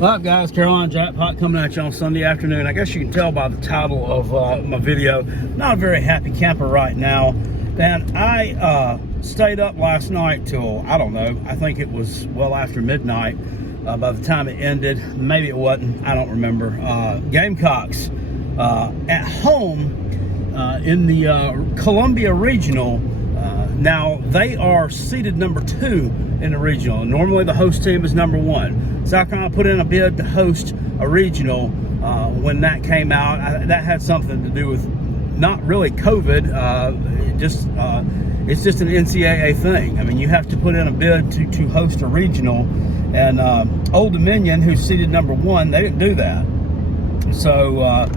Well, guys, Carolina Jackpot coming at you on Sunday afternoon. I guess you can tell by the title of my video, not a very happy camper right now. And I stayed up last night till, I don't know, I think it was well after midnight. By the time it ended, maybe it wasn't, I don't remember. Gamecocks at home in the Columbia Regional. Now, they are seeded number 2 in the regional. Normally, the host team is number 1. South Carolina put in a bid to host a regional when that came out. That had something to do with not really COVID. It's just an NCAA thing. I mean, you have to put in a bid to host a regional. And Old Dominion, who's seeded number 1, they didn't do that. So,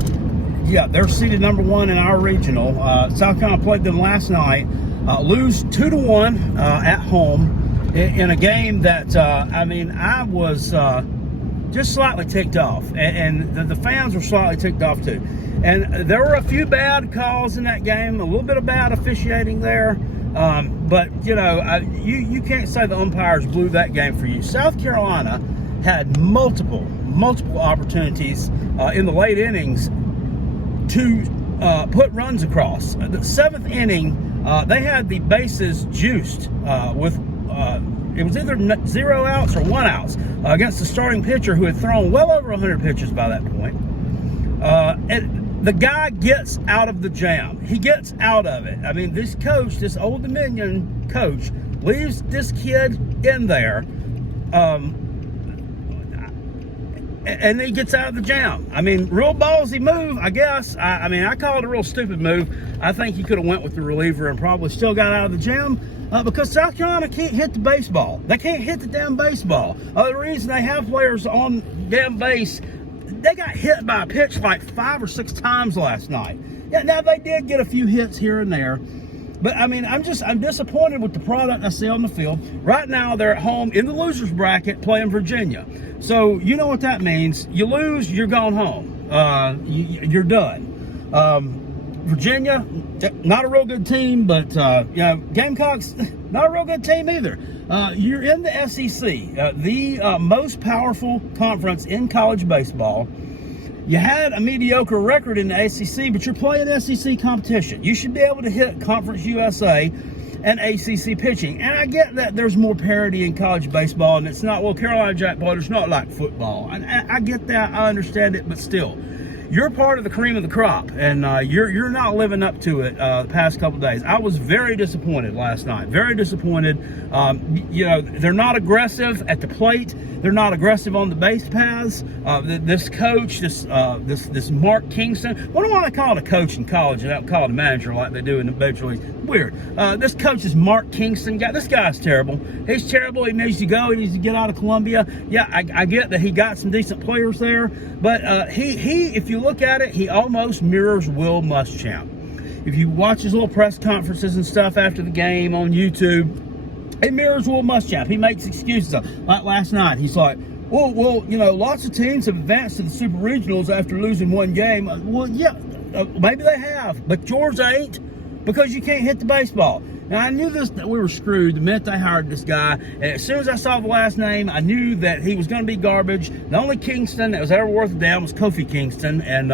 yeah, they're seeded number 1 in our regional. South Carolina played them last night. Lose 2-1 at home in a game that, I mean, I was just slightly ticked off. And the fans were slightly ticked off too. And there were a few bad calls in that game, a little bit of bad officiating there. But, you know, you can't say the umpires blew that game for you. South Carolina had multiple opportunities in the late innings to put runs across. The 7th inning, they had the bases juiced with, it was either 0 outs or 1 outs against the starting pitcher who had thrown well over 100 pitches by that point. And the guy gets out of the jam. He gets out of it. I mean, this coach, this Old Dominion coach, leaves this kid in there, and he gets out of the jam. I mean, real ballsy move, I guess. I mean, I call it a real stupid move. I think he could have went with the reliever and probably still got out of the jam because South Carolina can't hit the baseball. They can't hit the damn baseball. The reason they have players on damn base, they got hit by a pitch like 5 or 6 times last night. Yeah, now they did get a few hits here and there. But, I mean, I'm disappointed with the product I see on the field. Right now, they're at home in the loser's bracket playing Virginia. So, you know what that means. You lose, you're going home. You're done. Virginia, not a real good team, but, you know, Gamecocks, not a real good team either. You're in the SEC, the most powerful conference in college baseball. You had a mediocre record in the ACC, but you're playing SEC competition. You should be able to hit Conference USA and ACC pitching. And I get that there's more parity in college baseball, and it's not, well, Carolina Jackpot, it's not like football. And I get that, I understand it, but still. You're part of the cream of the crop, and you're not living up to it the past couple days. I was very disappointed last night. Very disappointed. You know, they're not aggressive at the plate. They're not aggressive on the base paths. This coach, this Mark Kingston. What do I call it a coach in college and I don't call it a manager like they do in the major leagues? Weird. This coach is Mark Kingston. This guy's terrible. He's terrible. He needs to go. He needs to get out of Columbia. Yeah, I get that he got some decent players there, but he if you look at it, he almost mirrors Will Muschamp. If you watch his little press conferences and stuff after the game on YouTube, it mirrors Will Muschamp. He makes excuses. Like last night, he's like, well, you know, lots of teams have advanced to the Super Regionals after losing 1 game. Well, yeah, maybe they have, but yours ain't because you can't hit the baseball. Now, I knew that we were screwed the minute they hired this guy, and as soon as I saw the last name, I knew that he was going to be garbage. The only Kingston that was ever worth a damn was Kofi Kingston, and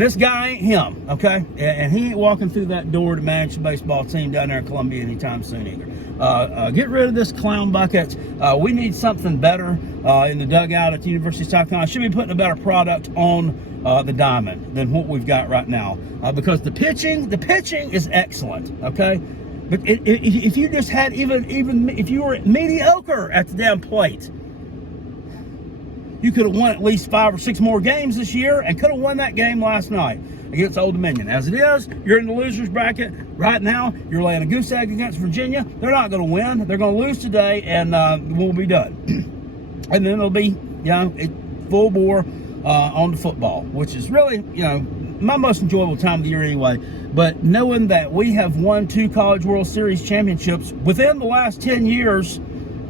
this guy ain't him, okay? And he ain't walking through that door to manage the baseball team down there in Columbia anytime soon either. Get rid of this clown bucket. We need something better in the dugout at the University of South Carolina. Should be putting a better product on the diamond than what we've got right now, because the pitching is excellent, okay? But if you just had even if you were mediocre at the damn plate, you could have won at least 5 or 6 more games this year and could have won that game last night against Old Dominion. As it is, you're in the loser's bracket right now. You're laying a goose egg against Virginia. They're not going to win. They're going to lose today, and we'll be done. And then it'll be, you know, full bore on the football, which is really, you know, my most enjoyable time of the year anyway. But knowing that we have won 2 College World Series championships within the last 10 years,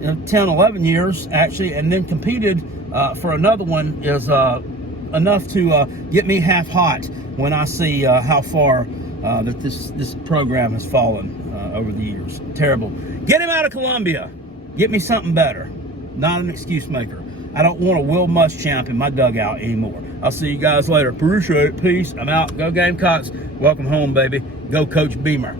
10, 11 years actually, and then competed for another one is enough to get me half hot when I see how far that this program has fallen over the years. Terrible. Get him out of Columbia. Get me something better. Not an excuse maker. I don't want a Will Muschamp in my dugout anymore. I'll see you guys later. Appreciate it. Peace. I'm out. Go Gamecocks. Welcome home, baby. Go Coach Beamer.